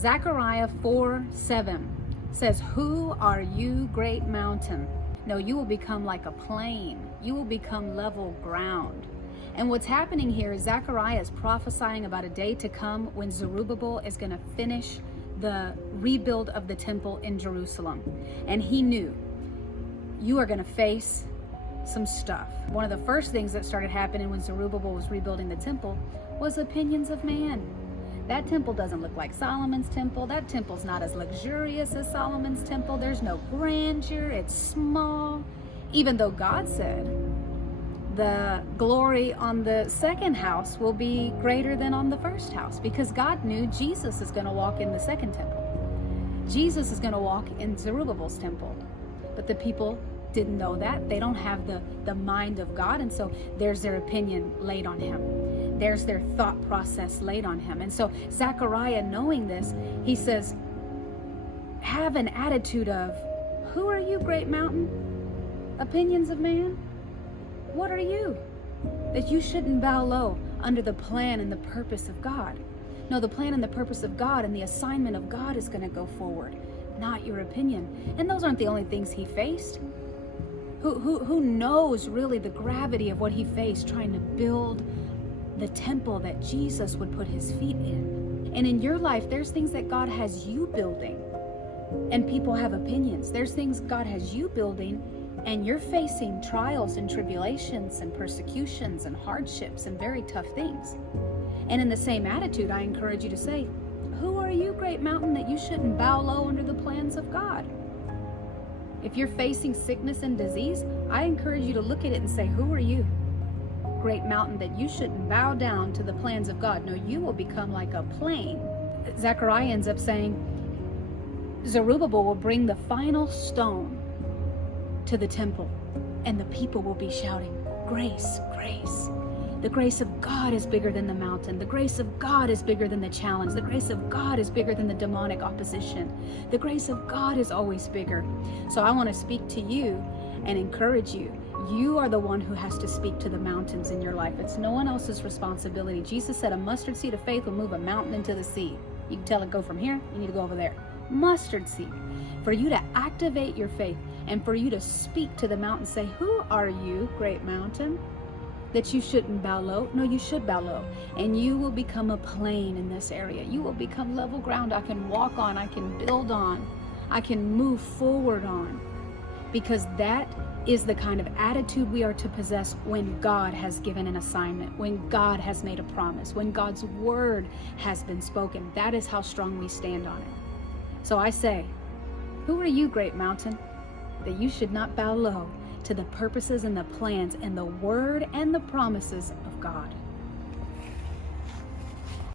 Zechariah 4:7 says, "Who are you, great mountain? No, you will become like a plain. You will become level ground." And what's happening here is Zechariah is prophesying about a day to come when Zerubbabel is going to finish the rebuild of the temple in Jerusalem. And he knew, you are going to face some stuff. One of the first things that started happening when Zerubbabel was rebuilding the temple was opinions of man. That temple doesn't look like Solomon's temple. That temple's not as luxurious as Solomon's temple. There's no grandeur. It's small. Even though God said the glory on the second house will be greater than on the first house, because God knew Jesus is going to walk in the second temple. Jesus is going to walk in Zerubbabel's temple. But the people didn't know that. They don't have the mind of God, and so there's their opinion laid on him. There's their thought process laid on him. And so Zechariah, knowing this, he says, have an attitude of, who are you, great mountain? Opinions of man? What are you? That you shouldn't bow low under the plan and the purpose of God. No, the plan and the purpose of God and the assignment of God is going to go forward, not your opinion. And those aren't the only things he faced. Who knows really the gravity of what he faced trying to build the temple that Jesus would put his feet in. And in your life, there's things that God has you building, and people have opinions. There's things God has you building, and you're facing trials and tribulations and persecutions and hardships and very tough things. And in the same attitude, I encourage you to say, who are you, great mountain, that you shouldn't bow low under the plans of God? If you're facing sickness and disease, I encourage you to look at it and say, who are you, great mountain, that you shouldn't bow down to the plans of God? No, you will become like a plain. Zechariah ends up saying, Zerubbabel will bring the final stone to the temple, and the people will be shouting, grace, grace. The grace of God is bigger than the mountain. The grace of God is bigger than the challenge. The grace of God is bigger than the demonic opposition. The grace of God is always bigger. So I want to speak to you and encourage you. You are the one who has to speak to the mountains in your life. It's no one else's responsibility. Jesus said a mustard seed of faith will move a mountain into the sea. You can tell it, go from here, you need to go over there. Mustard seed. For you to activate your faith and for you to speak to the mountain, say, who are you, great mountain, that you shouldn't bow low? No, you should bow low. And you will become a plain in this area. You will become level ground I can walk on, I can build on, I can move forward on. Because that is the kind of attitude we are to possess when God has given an assignment, when God has made a promise, when God's word has been spoken. That is how strong we stand on it. So I say, who are you, great mountain, that you should not bow low to the purposes and the plans and the word and the promises of God?